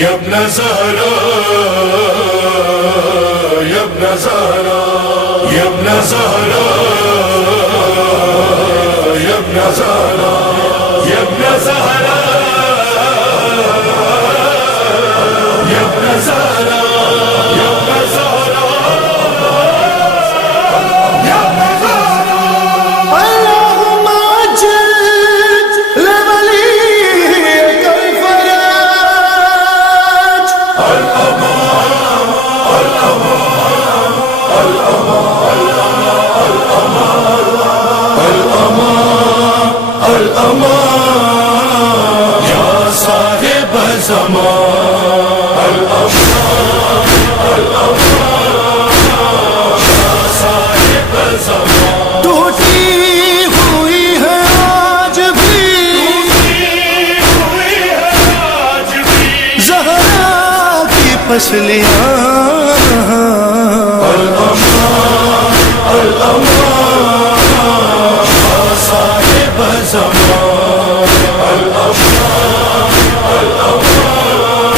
يا ابن زهراء يا ابن زهراء يا ابن زهراء يا ابن زهراء يا ابن زهراء يا ابن زهراء يا ابن زهراء يا ابن زهراء اللهم عجل لوليك الفرج الأمان الأمان الأمان الأمان الأمان يا صاحب الزمان الأمان الأمان يا صاحب الزمان ٹوٹی ہوئی ہے آج بھی زہرا کی پسلیاں الأمان الأمان يا صاحب الزمان الأمان الأمان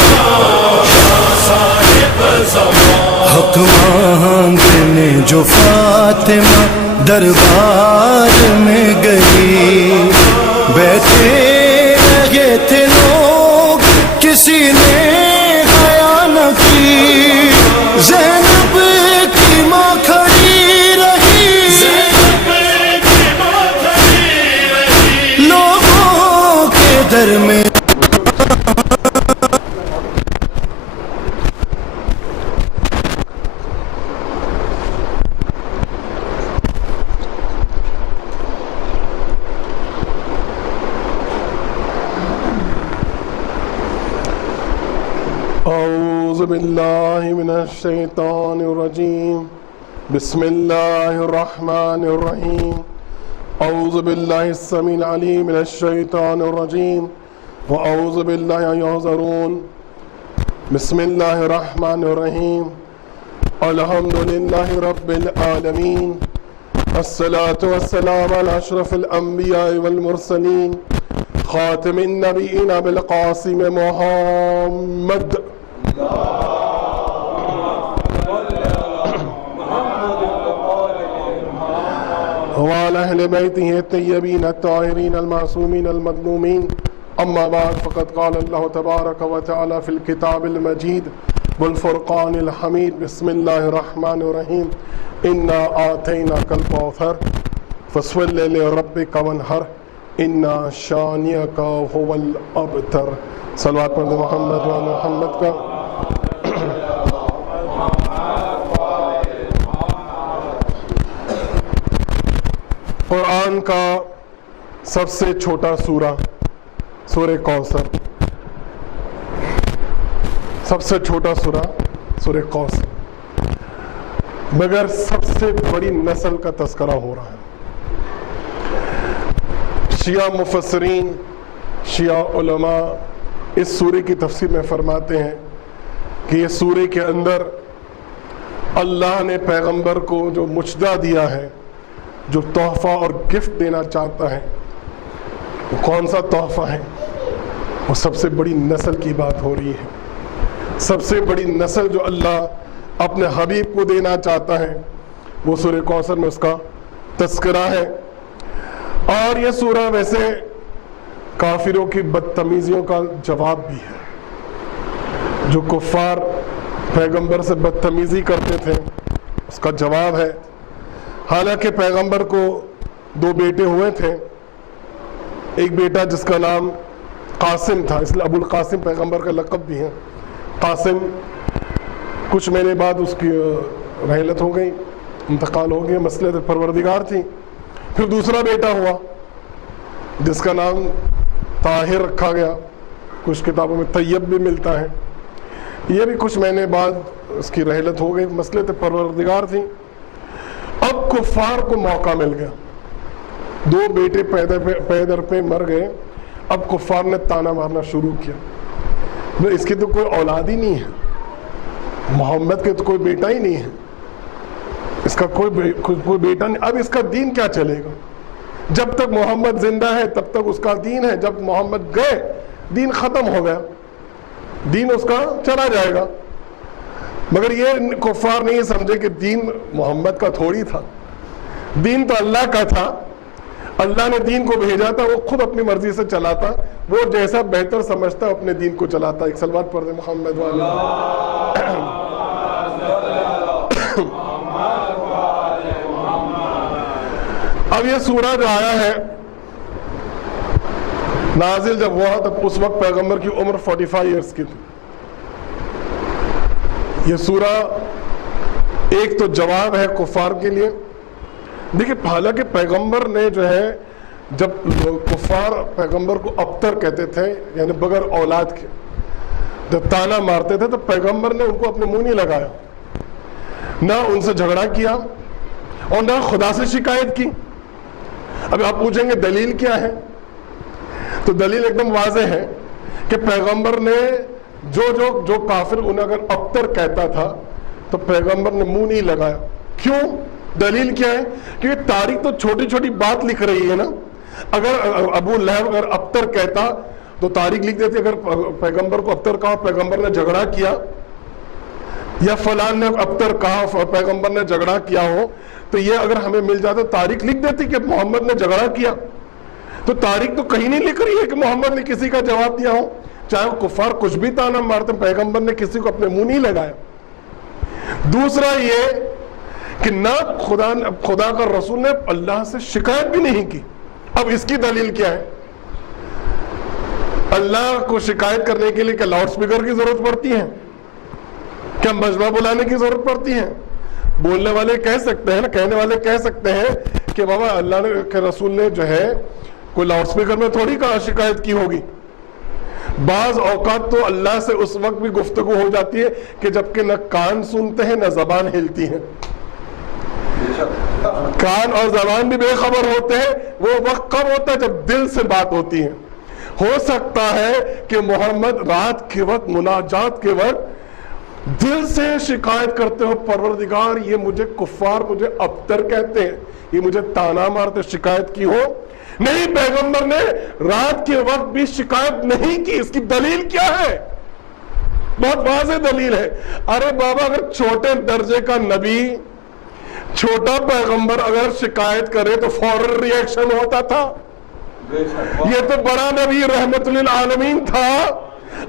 يا صاحب الزمان حق مانگنے جو فاطمہ دربار میں گئی بیٹھے رہے تھے لوگ کسی نے حیا نہ کی زینب کی ماں کھڑی رہی لوگوں کے در میں أعوذ بالله من الشيطان الرجيم بسم الله الرحمن الرحيم أعوذ بالله السميع العليم من الشيطان الرجيم وأعوذ بالله أن يحضرون بسم الله الرحمن الرحيم الحمد لله رب العالمين الصلاة والسلام على أشرف الأنبياء والمرسلين خاتم النبيين بالقاسم محمد وعلى أهل بيته الطيبين الطاهرين المعصومين المظلومين أما بعد فقد قال الله تبارك وتعالى في الكتاب المجيد والفرقان الحميد بسم الله الرحمن الرحيم إنا آتيناك الكوثر فصل لربك وانحر إنا شانئك هو الأبتر صلوات پر محمد و محمد کا قرآن کا سب سے چھوٹا سورہ سورہ کوثر سب سے چھوٹا سورہ سورہ کوثر مگر سب سے بڑی نسل کا تذکرہ ہو رہا ہے شیعہ مفسرین شیعہ علماء اس سورے کی تفسیر میں فرماتے ہیں کہ یہ سورے کے اندر اللہ نے پیغمبر کو جو مجدہ دیا ہے جو تحفہ اور گفٹ دینا چاہتا ہے وہ کون سا تحفہ ہے وہ سب سے بڑی نسل کی بات ہو رہی ہے سب سے بڑی نسل جو اللہ اپنے حبیب کو دینا چاہتا ہے وہ سورہ کوثر میں اس کا تذکرہ ہے اور یہ سورہ ویسے کافروں کی بدتمیزیوں کا جواب بھی ہے جو کفار پیغمبر سے بدتمیزی کرتے تھے اس کا جواب ہے حالانکہ پیغمبر کو 2 بیٹے ہوئے تھے ایک بیٹا جس کا نام قاسم تھا اس لیے ابو القاسم پیغمبر کا لقب بھی ہے قاسم کچھ مہینے بعد اس کی رحلت ہو گئی انتقال ہو گیا مسئلہ پروردگار تھی پھر دوسرا بیٹا ہوا جس کا نام طاہر رکھا گیا کچھ کتابوں میں طیب بھی ملتا ہے یہ بھی کچھ مہینے بعد اس کی رحلت ہو گئی مسئلہ پروردگار تھی اب کفار کو موقع مل گیا 2 بیٹے پیدر پہ مر گئے اب کفار نے تانا مارنا شروع کیا اس کی تو کوئی اولاد ہی نہیں ہے محمد کے تو کوئی بیٹا ہی نہیں ہے اس کا کوئی بیٹا نہیں اب اس کا دین کیا چلے گا جب تک محمد زندہ ہے تب تک اس کا دین ہے جب محمد گئے دین ختم ہو گیا دین اس کا چلا جائے گا. مگر یہ کفار نہیں سمجھے کہ دین محمد کا تھوڑی تھا, دین تو اللہ کا تھا. اللہ نے دین کو بھیجا تھا, وہ خود اپنی مرضی سے چلاتا, وہ جیسا بہتر سمجھتا اپنے دین کو چلاتا. ایک صلوات پڑھ دیں محمد والا. اب یہ سورہ جو آیا ہے نازل جب ہوا تب اس وقت پیغمبر کی عمر 45 ایئرس کی تھی. یہ سورہ ایک تو جواب ہے کفار کے لیے. دیکھیں حالانکہ پیغمبر نے جو ہے, جب کفار پیغمبر کو ابتر کہتے تھے یعنی بغیر اولاد کے, جب تانا مارتے تھے تو پیغمبر نے ان کو اپنے منہ نہیں لگایا, نہ ان سے جھگڑا کیا اور نہ خدا سے شکایت کی. اب آپ پوچھیں گے دلیل کیا ہے, تو دلیل ایک دم واضح ہے کہ پیغمبر نے جو کافر انہیں اگر ابتر کہتا تھا تو پیغمبر نے منہ نہیں لگایا. کیوں؟ دلیل کیا ہے؟ کیونکہ تاریخ تو چھوٹی چھوٹی بات لکھ رہی ہے نا. اگر ابو لہب اگر ابتر کہتا تو تاریخ لکھ دیتی, اگر پیغمبر کو ابتر کہا پیغمبر نے جھگڑا کیا, یا فلان نے ابتر کہا پیغمبر نے جھگڑا کیا ہو, تو یہ اگر ہمیں مل جاتا تاریخ لکھ دیتی کہ محمد نے جھگڑا کیا. تو تاریخ تو کہیں نہیں لکھ رہی ہے کہ محمد نے کسی کا جواب دیا ہو, چاہے وہ کفار کچھ بھی تانا مارتے, پیغمبر نے کسی کو اپنے منہ نہیں لگایا. دوسرا یہ کہ نہ خدا کا رسول نے اللہ سے شکایت بھی نہیں کی. اب اس کی دلیل کیا ہے؟ اللہ کو شکایت کرنے کے لیے کیا لاؤڈ سپیکر کی ضرورت پڑتی ہے؟ کیا مجمع بلانے کی ضرورت پڑتی ہے؟ بولنے والے کہہ سکتے ہیں نا, کہنے والے کہہ سکتے ہیں کہ بابا اللہ نے کے رسول نے جو ہے کوئی لاؤڈ سپیکر میں تھوڑی کہا شکایت کی ہوگی. بعض اوقات تو اللہ سے اس وقت بھی گفتگو ہو جاتی ہے کہ جبکہ نہ کان سنتے ہیں نہ زبان ہلتی ہے. کان اور زبان بھی بے خبر ہوتے ہیں. وہ وقت کب ہوتا ہے؟ جب دل سے بات ہوتی ہے. ہو سکتا ہے کہ محمد رات کے وقت مناجات کے وقت دل سے شکایت کرتے ہو, پروردگار یہ مجھے کفار مجھے ابتر کہتے ہیں, یہ مجھے تانا مارتے, شکایت کی ہو. نہیں, پیغمبر نے رات کے وقت بھی شکایت نہیں کی. اس کی دلیل کیا ہے؟ بہت واضح دلیل ہے. ارے بابا, اگر چھوٹے درجے کا نبی, چھوٹا پیغمبر اگر شکایت کرے تو فوراً ری ایکشن ہوتا تھا. یہ تو بڑا نبی رحمت للعالمین تھا.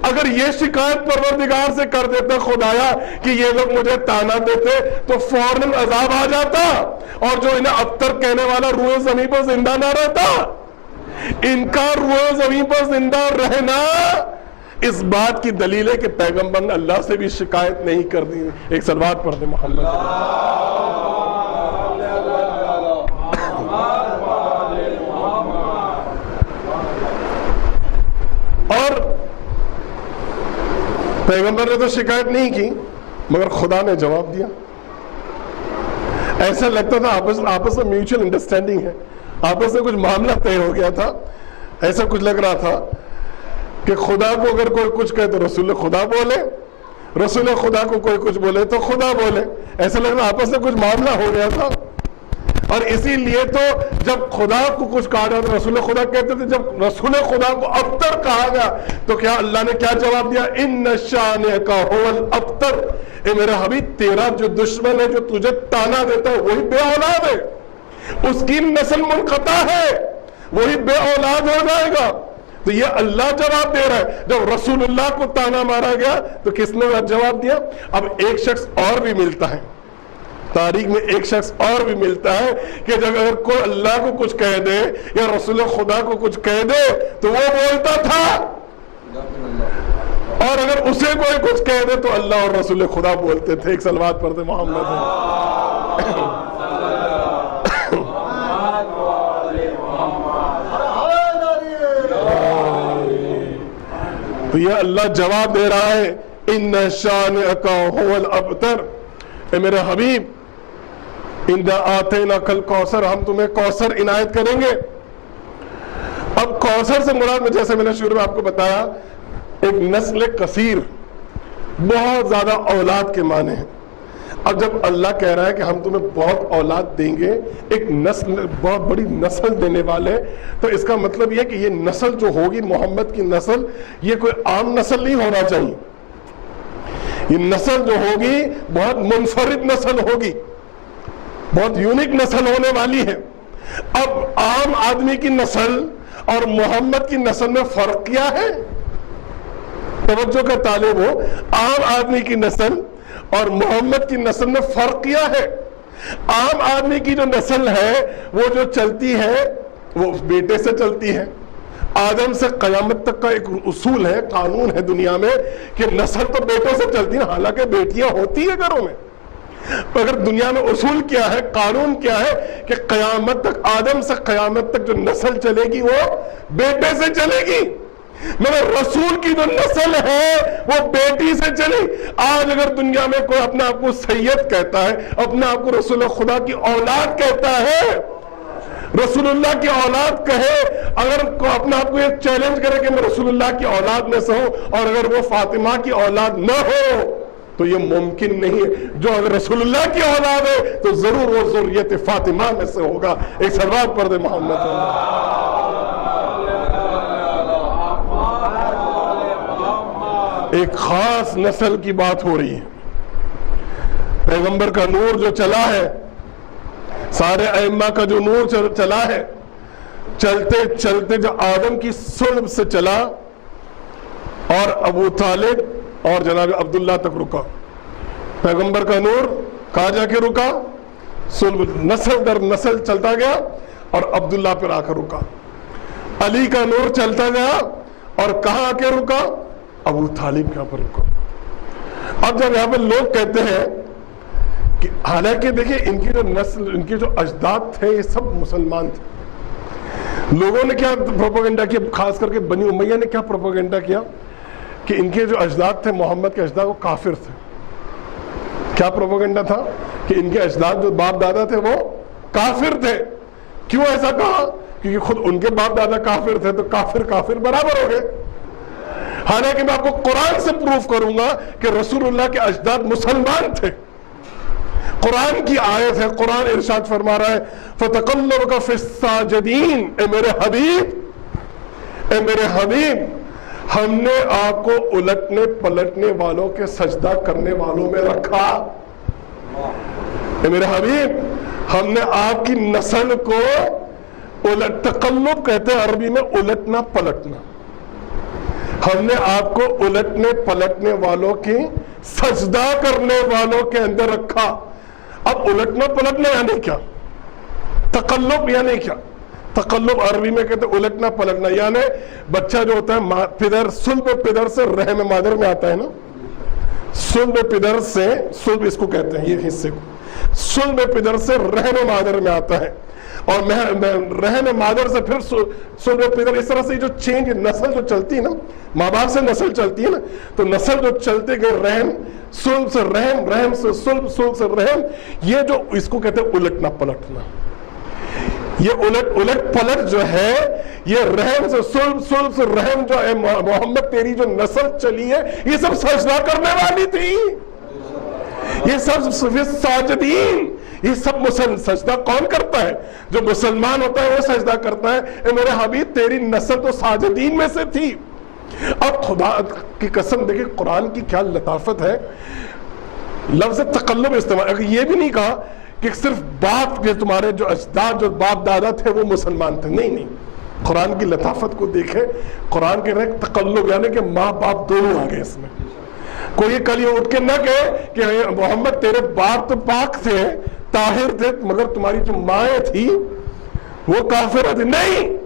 اگر یہ شکایت پروردگار سے کر دیتے خدایا کہ یہ لوگ مجھے تانا دیتے, تو فوراً عذاب آ جاتا اور جو انہیں ابتر کہنے والا روئے زمین پر زندہ نہ رہتا. ان کا روئے زمین پر زندہ رہنا اس بات کی دلیل ہے کہ پیغمبر نے اللہ سے بھی شکایت نہیں کر دی. ایک صلوات پڑھ دیں محمد. اور پیغمبر نے تو شکایت نہیں کی مگر خدا نے جواب دیا. ایسا لگتا تھا آپس میں میوچل انڈرسٹینڈنگ ہے, آپس میں کچھ معاملہ طے ہو گیا تھا. ایسا کچھ لگ رہا تھا کہ خدا کو اگر کوئی کچھ کہے تو رسول خدا بولے, رسول خدا کو کوئی کچھ بولے تو خدا بولے. ایسا لگ رہا آپس میں کچھ معاملہ ہو گیا تھا. اور اسی لیے تو جب خدا کو کچھ کہا جاتا تو رسول خدا کہتے تھے. جب رسول خدا کو ابتر کہا گیا تو کیا اللہ نے کیا جواب دیا؟ ان شانئک هو الابتر. اے میرے حبیب, تیرا جو دشمن ہے, جو تجھے تانا دیتا ہے, وہی بے اولاد ہے, اس کی نسل منقطع ہے, وہی بے اولاد ہو جائے گا. تو یہ اللہ جواب دے رہا ہے. جب رسول اللہ کو تانا مارا گیا تو کس نے جواب دیا؟ اب ایک شخص اور بھی ملتا ہے تاریخ میں, ایک شخص اور بھی ملتا ہے کہ جب اگر کوئی اللہ کو کچھ کہہ دے یا رسول خدا کو کچھ کہہ دے تو وہ بولتا تھا, اور اگر اسے کوئی کچھ کہہ دے تو اللہ اور رسول خدا بولتے تھے. ایک صلوات پڑھتے محمد. تو یہ اللہ جواب دے رہا ہے, ان شانئک هو الابتر. اے میرے حبیب, اِنَّا آتَيْنَاكَ الْكَوْثَرَ, ہم تمہیں کوثر عنایت کریں گے. اب کوثر سے مراد میں جیسے میں نے شروع میں آپ کو بتایا ایک نسل کثیر, بہت زیادہ اولاد کے معنی ہیں. اب جب اللہ کہہ رہا ہے کہ ہم تمہیں بہت اولاد دیں گے، ایک نسل، بہت بڑی نسل دینے والے، تو اس کا مطلب یہ کہ یہ نسل جو ہوگی محمد کی نسل، یہ کوئی عام نسل نہیں ہونا چاہیے، یہ نسل جو ہوگی بہت منفرد نسل ہوگی، بہت یونیک نسل ہونے والی ہے۔ اب عام آدمی کی نسل اور محمد کی نسل میں فرق کیا ہے؟ توجہ کا طالب ہو، عام آدمی کی نسل اور محمد کی نسل میں فرق کیا ہے؟ عام آدمی کی جو نسل ہے وہ جو چلتی ہے وہ بیٹے سے چلتی ہے۔ آدم سے قیامت تک کا ایک اصول ہے، قانون ہے دنیا میں کہ نسل تو بیٹوں سے چلتی ہے، حالانکہ بیٹیاں ہوتی ہیں گھروں میں، اگر دنیا میں اصول کیا ہے، قانون کیا ہے کہ قیامت تک، آدم سے قیامت تک جو نسل چلے گی وہ بیٹے سے چلے گی، مگر رسول کی جو نسل ہے وہ بیٹی سے چلی۔ آج اگر دنیا میں کوئی اپنا آپ کو سید کہتا ہے، اپنا آپ کو رسول خدا کی اولاد کہتا ہے، رسول اللہ کی اولاد کہے، اگر اپنا آپ کو یہ چیلنج کرے کہ میں رسول اللہ کی اولاد میں سے ہوں، اور اگر وہ فاطمہ کی اولاد نہ ہو تو یہ ممکن نہیں ہے۔ جو اگر رسول اللہ کی اولاد ہے تو ضرور وہ ذریت فاطمہ میں سے ہوگا۔ ایک صلوات پڑھ دے محمد اللہ۔ ایک خاص نسل کی بات ہو رہی ہے، پیغمبر کا نور جو چلا ہے، سارے ائمہ کا جو نور چلا ہے، چلتے چلتے جو آدم کی صلب سے چلا اور ابو طالب اور جناب عبداللہ تک رکا، پیغمبر کا نور کہاں جا کے رکا؟ صلب، نسل در نسل چلتا گیا اور عبداللہ پر آ کر رکا۔ علی کا نور چلتا گیا اور کہاں آ کے رکا؟ ابو طالب کے پر رکا۔ اب جب یہاں پہ لوگ کہتے ہیں کہ حالانکہ دیکھیں ان کی جو نسل، ان کے جو اجداد تھے یہ سب مسلمان تھے، لوگوں نے کیا پروپیگنڈا کیا، خاص کر کے بنی امیہ نے کیا پروپیگنڈا کیا کہ ان کے جو اجداد تھے، محمد کے اجداد، وہ کافر تھے۔ کیا پروپیگنڈا تھا کہ ان کے اجداد جو باپ دادا تھے وہ کافر تھے۔ کیوں ایسا کہا؟ کیونکہ خود ان کے باپ دادا کافر تھے تو کافر کافر برابر ہو گئے۔ حالانکہ میں آپ کو قرآن سے پروف کروں گا کہ رسول اللہ کے اجداد مسلمان تھے۔ قرآن کی آیت ہے، قرآن ارشاد فرما رہا ہے فَتَقَلَّبَكَ فِي السَّاجِدِينَ، اے میرے حبیب، اے میرے حبیب، ہم نے آپ کو الٹنے پلٹنے والوں کے سجدہ کرنے والوں میں رکھا۔ اے میرے حبیب، ہم نے آپ کی نسل کو تقلب کہتے ہیں عربی میں الٹنا پلٹنا، ہم نے آپ کو الٹنے پلٹنے والوں کی سجدہ کرنے والوں کے اندر رکھا۔ اب الٹنا پلٹنا یعنی کیا؟ تقلب یعنی کیا؟ تقلب عربی میں کہتے ہیں الٹنا پلٹنا، یعنی بچہ جو ہوتا ہے پدر، صلب پدر سے رحم مادر میں آتا ہے نا، صلب پدر سے، صلب اس کو کہتے ہیں یہ حصے کو، صلب پدر سے رحم مادر میں آتا ہے، اور رحم مادر سے پھر صلب پدر، اس طرح سے جو چینج نسل جو چلتی ہے نا، ماں باپ سے نسل چلتی ہے نا، تو نسل جو چلتے گئے رحم، صلب سے رحم، رحم سے صلب، صلب سے رحم، یہ جو اس کو کہتے ہیں الٹنا پلٹنا۔ یہ الٹ پلٹ جو ہے یہ رحم سے صلب، صلب سے رحم، جو اے محمد تیری جو نسل چلی ہے یہ سب سجدہ کرنے والی تھی، یہ سب ساجدین، یہ سب سجدہ کون کرتا ہے؟ جو مسلمان ہوتا ہے وہ سجدہ کرتا ہے۔ اے میرے حبیب تیری نسل تو ساجدین میں سے تھی۔ اب خدا کی قسم دیکھیں قرآن کی کیا لطافت ہے، لفظ تقلب استعمال، اگر یہ بھی نہیں کہا کہ صرف باپ کے تمہارے جو اجداد جو باپ دادا تھے وہ مسلمان تھے، نہیں نہیں، قرآن کی لطافت کو دیکھیں، قرآن کے رہے تقلب یعنی کہ ماں باپ دونوں آ گئے اس میں۔ کوئی کل یہ اٹھ کے نہ کہے کہ محمد تیرے باپ تو پاک تھے، طاہر تھے، مگر تمہاری جو مائیں تھی وہ کافر تھی، نہیں۔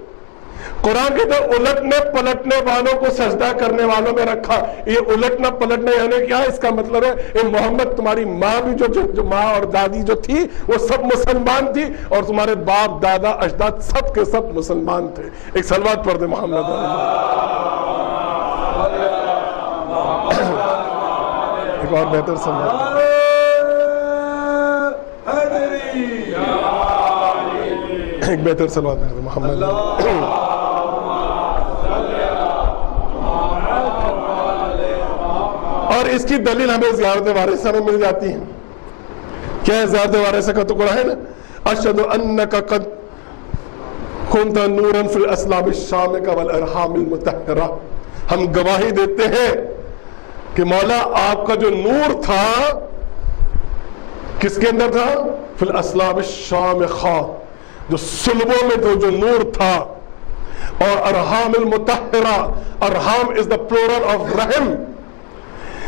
قرآن کہتا ہے الٹنے پلٹنے والوں کو سجدہ کرنے والوں میں رکھا۔ یہ الٹنا پلٹنا یعنی کیا؟ اس کا مطلب ہے اے محمد تمہاری ماں بھی جو ماں اور دادی جو تھی وہ سب مسلمان تھی، اور تمہارے باپ دادا اجداد سب کے سب مسلمان تھے۔ ایک صلوات پڑھ دے محمد۔ ایک اور بہتر صلوات، ایک بہتر صلوات پڑھ دے محمد۔ اور اس کی دلیل ہمیں زیارت وارثہ میں مل جاتی ہے۔ کیا ہے زیادہ وارثہ کا ٹکڑا ہے نا، اشہد انک قد کنت نورا فی الاسلام الشامخہ والارحام المطہرہ، ہم گواہی دیتے ہیں کہ مولا آپ کا جو نور تھا کس کے اندر تھا؟ فی الاسلام الشامخہ، جو صلبوں میں جو نور تھا، اور ارحام المطہرہ، ارحام از دا پلورل آف رحم،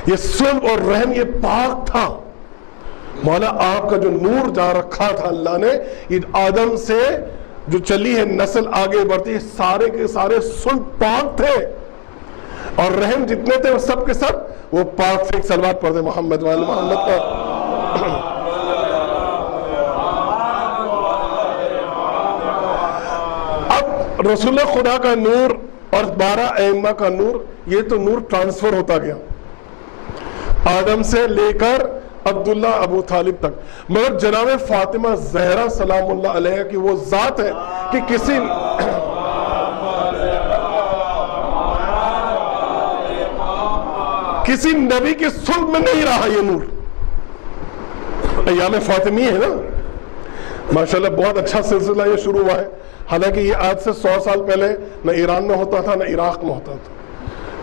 یہ صلب اور رحم یہ پاک تھا۔ مولا آپ کا جو نور جا رکھا تھا اللہ نے، یہ آدم سے جو چلی ہے نسل آگے بڑھتی ہے، سارے کے سارے صلب پاک تھے، اور رحم جتنے تھے وہ سب کے سب وہ پاک تھے۔ صلوات پڑھ دیں محمد والے محمد کا۔ اب رسول خدا کا نور اور 12 ائمہ کا نور، یہ تو نور ٹرانسفر ہوتا گیا آدم سے لے کر عبداللہ ابو طالب تک، مگر جناب فاطمہ زہرا سلام اللہ علیہ کی وہ ذات ہے کہ کسی نبی کے صلب میں نہیں رہا یہ نور۔ ایام فاطمی ہے نا، ماشاءاللہ بہت اچھا سلسلہ یہ شروع ہوا ہے، حالانکہ یہ آج سے 100 سال پہلے نہ ایران میں ہوتا تھا نہ عراق میں ہوتا تھا،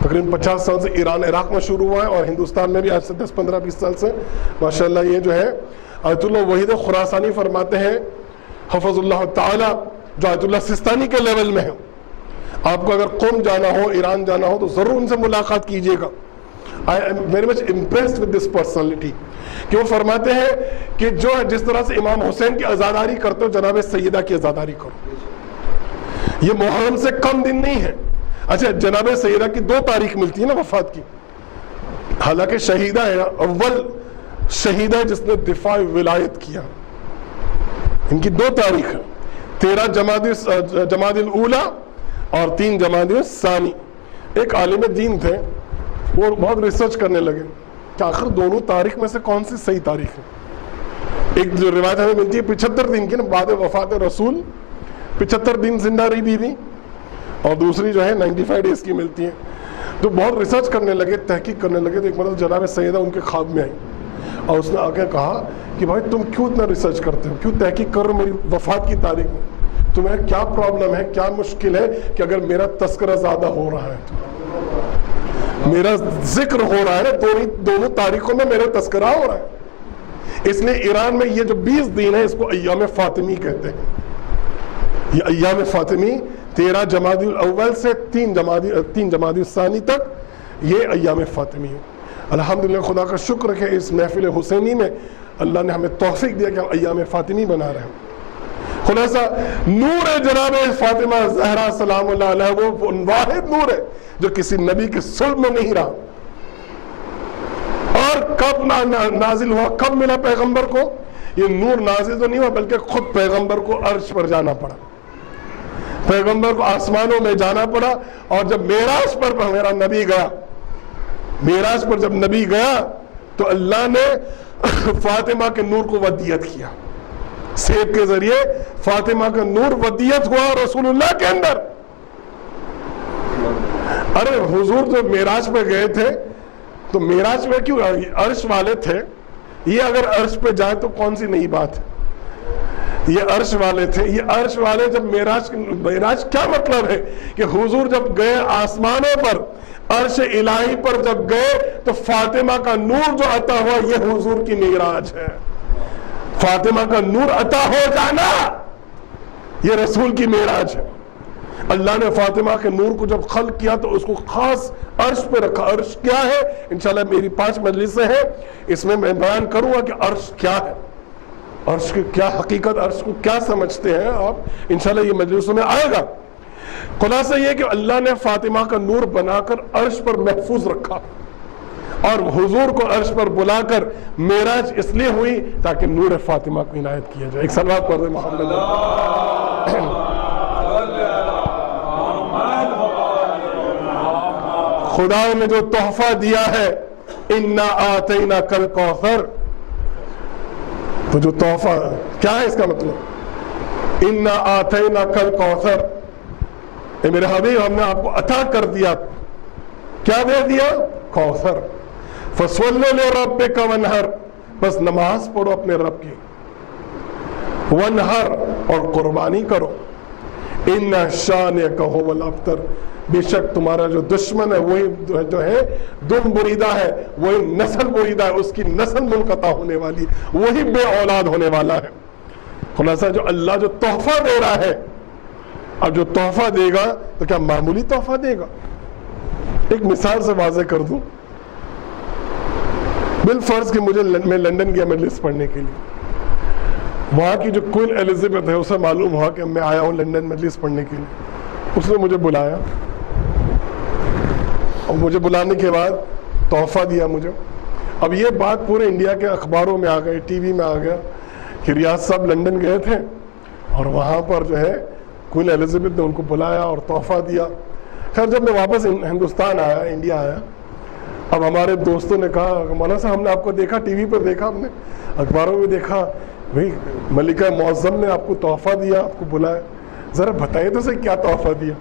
تقریباً 50 سال سے ایران عراق میں شروع ہوا ہے، اور ہندوستان میں بھی آج سے 10-15-20 سال سے ماشاءاللہ یہ جو ہے آیت اللہ وحید خراسانی فرماتے ہیں حفظ اللہ تعالی، جو آیت اللہ سستانی کے لیول میں ہے۔ آپ کو اگر قم جانا ہو، ایران جانا ہو تو ضرور ان سے ملاقات کیجئے گا۔ I am very much impressed with this personality، کہ وہ فرماتے ہیں کہ جو جس طرح سے امام حسین کی عزاداری کرتے ہو، جناب سیدہ کی عزاداری کرو، یہ محرم سے کم دن نہیں ہے۔ اچھا، جناب سیدہ کی 2 تاریخ ملتی ہے نا وفات کی، حالانکہ شہیدہ ہے، اول شہیدہ جس نے دفاع ولایت کیا، ان کی 2 تاریخ ہے، 13 جمادی الاولی اور 3 جمادی الثانی۔ ایک عالم دین تھے، وہ بہت ریسرچ کرنے لگے کہ آخر دونوں تاریخ میں سے کون سی صحیح تاریخ ہے۔ ایک جو روایت ہمیں ملتی ہے 75 دن کی نا، بعد وفات رسول 75 دن زندہ رہی بیوی، اور دوسری جو ہے 95 ڈیز کی ملتی ہے۔ تو بہت ریسرچ کرنے لگے، تحقیق کرنے لگے، تو ایک مرتبہ جناب سیدہ ان کے خواب میں آئی، اور اس نے آ کے کہا کہ بھائی تم کیوں اتنا ریسرچ کرتے ہو، کیوں تحقیق کر رہے ہو میری وفات کی تاریخ میں، تمہیں کیا پرابلم ہے، کیا مشکل ہے کہ اگر میرا تذکرہ زیادہ ہو رہا ہے، میرا ذکر ہو رہا ہے، دونوں تاریخوں میں میرا تذکرہ ہو رہا ہے۔ اس لیے ایران میں یہ جو 20 دن ہے اس کو ایام فاطمی کہتے ہیں۔ یہ ایام فاطمی 13 جمادی الاول سے 3 جمادی الثانی تک یہ ایام فاطمی ہے۔ الحمدللہ خدا کا شکر ہے کہ اس محفل حسینی میں اللہ نے ہمیں توفیق دیا کہ ہم ایام فاطمی بنا رہے ہیں۔ خلاصہ نور جناب فاطمہ زہرا سلام اللہ علیہ وہ واحد نور ہے جو کسی نبی کے صلب میں نہیں رہا۔ اور کب نازل ہوا، کب ملا پیغمبر کو؟ یہ نور نازل تو نہیں ہوا، بلکہ خود پیغمبر کو عرش پر جانا پڑا، پیغمبر کو آسمانوں میں جانا پڑا، اور جب معراج پر میرا نبی گیا، معراج پر جب نبی گیا تو اللہ نے فاطمہ کے نور کو ودیت کیا، سیب کے ذریعے فاطمہ کا نور ودیت ہوا رسول اللہ کے اندر۔ ارے حضور جو معراج پہ گئے تھے تو معراج پہ کیوں؟ عرش والے تھے، یہ اگر عرش پہ جائے تو کون سی نئی بات ہے، یہ عرش والے تھے، یہ عرش والے جب معراج کیا مطلب ہے کہ حضور جب گئے آسمانوں پر، عرش الہی پر جب گئے تو فاطمہ کا نور جو عطا ہوا یہ حضور کی معراج ہے۔ فاطمہ کا نور عطا ہو جانا یہ رسول کی معراج ہے۔ اللہ نے فاطمہ کے نور کو جب خلق کیا تو اس کو خاص عرش پہ رکھا۔ عرش کیا ہے؟ انشاءاللہ میری 5 مجلسیں ہیں، اس میں میں بیان کروں گا کہ عرش کیا ہے، عرش کی کیا حقیقت، عرش کو کیا سمجھتے ہیں آپ، انشاءاللہ یہ مجلسوں میں آئے گا۔ خلاصہ یہ کہ اللہ نے فاطمہ کا نور بنا کر عرش پر محفوظ رکھا، اور حضور کو عرش پر بلا کر معراج اس لیے ہوئی تاکہ نور فاطمہ کو عنایت کیا جائے۔ ایک صلوات پڑھ دیں محمد۔ خدا نے جو تحفہ دیا ہے اِنَّا آتَيْنَاكَ الْكَوْثَرَ، تو جو تحفہ کیا ہے اس کا مطلب؟ اِنَّا آتَيْنَاكَ الْكَوْثَرَ، اے میرے حبیب ہم نے آپ کو عطا کر دیا، کیا دے دیا؟ کوثر۔ فَصَلِّ لِرَبِّكَ وَانْحَرْ، بس نماز پڑھو اپنے رب کی، ونہر اور قربانی کرو، ان شانک هو الابتر، بے شک تمہارا جو دشمن ہے وہی جو ہے دم بریدہ ہے، وہی نسل بریدہ ہے، اس کی نسل منقطع ہونے والی، وہی بے اولاد ہونے والا ہے۔ خلاصہ جو اللہ جو تحفہ دے رہا ہے، اب جو تحفہ دے گا تو کیا معمولی تحفہ دے گا؟ ایک مثال سے واضح کر دوں، بالفرض کہ میں لندن گیا مجلس پڑھنے کے لیے، وہاں کی جو کوئن ایلزابتھ ہے اسے معلوم ہوا کہ میں آیا ہوں لندن مجلس پڑھنے کے لیے، اس نے مجھے بلایا اور مجھے بلانے کے بعد تحفہ دیا مجھے۔ اب یہ بات پورے انڈیا کے اخباروں میں آ گئی، ٹی وی میں آ گیا کہ ریاض صاحب لندن گئے تھے اور وہاں پر جو ہے کوئن ایلزابتھ نے ان کو بلایا اور تحفہ دیا۔ خیر جب میں واپس ہندوستان آیا، انڈیا آیا، اب ہمارے دوستوں نے کہا مولانا صاحب ہم نے آپ کو دیکھا، ٹی وی پر دیکھا، ہم نے اخباروں میں دیکھا، بھئی ملکہ معظم نے آپ کو تحفہ دیا، آپ کو بلایا، ذرا بتائیے تو صحیح کیا تحفہ دیا،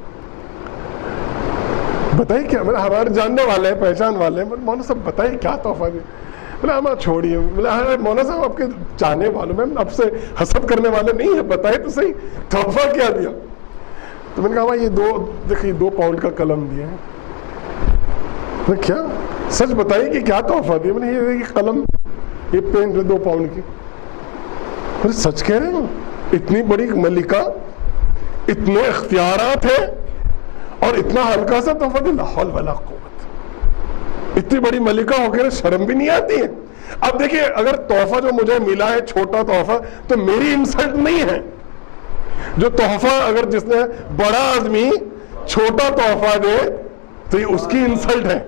بتائیے کیا، ہمارے جاننے والے ہیں، پہچان والے ہیں، مولانا صاحب بتائیے کیا تحفہ دیا۔ بولا ہمارا چھوڑیے، بولا مولانا صاحب آپ کے چاہنے والوں میں آپ سے حسد کرنے والے نہیں ہیں، بتائیے تو صحیح تحفہ کیا دیا۔ تو میں نے کہا یہ دیکھیے 2 پاؤنڈ کا قلم دیا ہے۔ کیا سچ بتائیے کہ کیا تحفہ دیا؟ میں نے یہ قلم، یہ پین 2 پاؤنڈ کی۔ سچ کہہ رہے ہو؟ اتنی بڑی ملکہ، اتنے اختیارات ہیں اور اتنا ہلکا سا تحفہ دیا، لا حول ولا قوت، اتنی بڑی ملکہ ہو کے شرم بھی نہیں آتی ہے۔ اب دیکھیے اگر تحفہ جو مجھے ملا ہے چھوٹا تحفہ تو میری انسلٹ نہیں ہے، جو تحفہ اگر جس نے بڑا آدمی چھوٹا تحفہ دے تو یہ اس کی انسلٹ ہے۔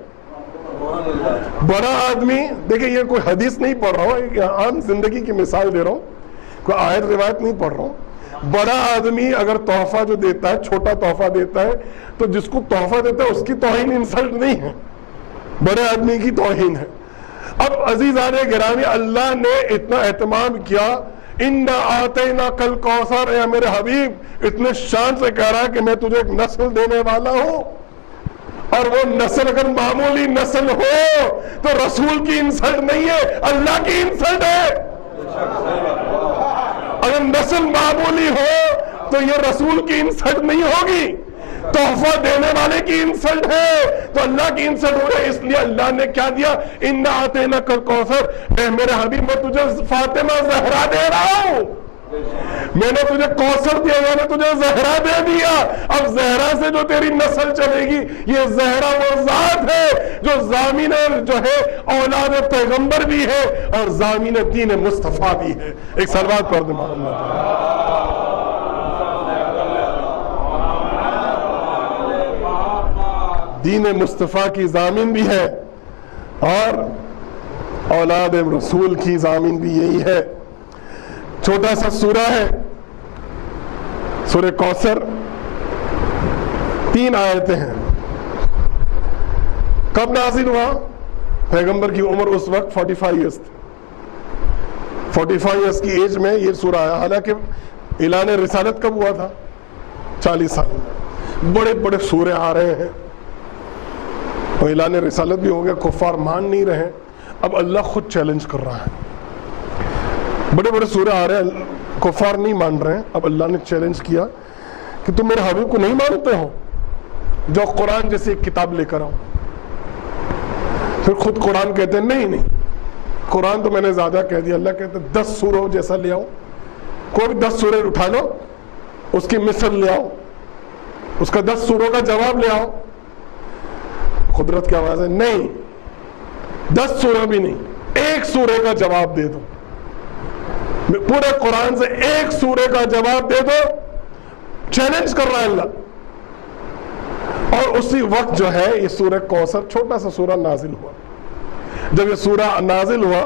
بڑا آدمی، دیکھیں یہ کوئی حدیث نہیں پڑھ رہا ہوں، ایک عام زندگی کی مثال دے رہا ہوں، کوئی آیت روایت نہیں پڑھ رہا ہوں۔ بڑا آدمی اگر تحفہ جو دیتا ہے، چھوٹا تحفہ دیتا ہے، تو جس کو تحفہ دیتا ہے اس کی توہین انسلٹ نہیں ہے، بڑے آدمی کی توہین ہے۔ اب عزیزان گرامی، اللہ نے اتنا اہتمام کیا، اِنَّا آتَيْنَاكَ الْكَوْثَرَ، اے میرے حبیب اتنے شان سے کہہ رہا ہے کہ میں تجھے ایک نسل دینے والا ہوں، اور وہ نسل اگر معمولی نسل ہو تو رسول کی انسلٹ نہیں ہے، اللہ کی انسلٹ ہے۔ اگر نسل معمولی ہو تو یہ رسول کی انسلٹ نہیں ہوگی، تحفہ دینے والے کی انسلٹ ہے، تو اللہ کی انسلٹ ہو رہی، اس لیے اللہ نے کیا دیا، اِنَّا آتَيْنَاكَ الْكَوْثَرَ، اے میرے حبیب میں تجھے فاطمہ زہرا دے رہا ہوں، میں نے تجھے کوثر دیا، میں نے تجھے زہرا دے دیا۔ اب زہرا سے جو تیری نسل چلے گی، یہ زہرا وہ ذات ہے جو ضامن جو ہے اولاد پیغمبر بھی ہے اور ضامن دین مصطفیٰ بھی ہے۔ ایک صلوات پڑھ دیں محمد۔ دین مصطفیٰ کی ضامن بھی ہے اور اولاد رسول کی ضامن بھی یہی ہے۔ چھوٹا سا سورہ ہے، سورہ کوثر، 3 آیتیں ہیں۔ کب نازل ہوا؟ پیغمبر کی عمر اس وقت 45 ایئرس تھی، 45 ایئرس کی ایج میں یہ سورہ آیا، حالانکہ اعلان رسالت کب ہوا تھا؟ 40 سال۔ بڑے بڑے سورے آ رہے ہیں اور اعلان رسالت بھی ہو گیا، کفار مان نہیں رہے، اب اللہ خود چیلنج کر رہا ہے، بڑے بڑے سورے آ رہے ہیں، کفار نہیں مان رہے ہیں، اب اللہ نے چیلنج کیا کہ تم میرے حبیب کو نہیں مانتے ہو، جو قرآن جیسی ایک کتاب لے کر آؤ۔ پھر خود قرآن کہتے ہیں نہیں قرآن تو میں نے زیادہ کہہ دیا، اللہ کہتے ہیں 10 سوروں جیسا لے آؤ، کوئی بھی 10 سورے اٹھا لو، اس کی مثل لے آؤ، اس کا 10 سوروں کا جواب لے آؤ۔ قدرت کی آواز ہے نہیں، 10 سورہ بھی نہیں، 1 سورے کا جواب دے دو، پورے قرآن سے 1 سورے کا جواب دے دو، چیلنج کر رہا ہے اللہ۔ اور اسی وقت جو ہے یہ سورہ کوثر، چھوٹا سا سورہ نازل ہوا۔ جب یہ سورہ نازل ہوا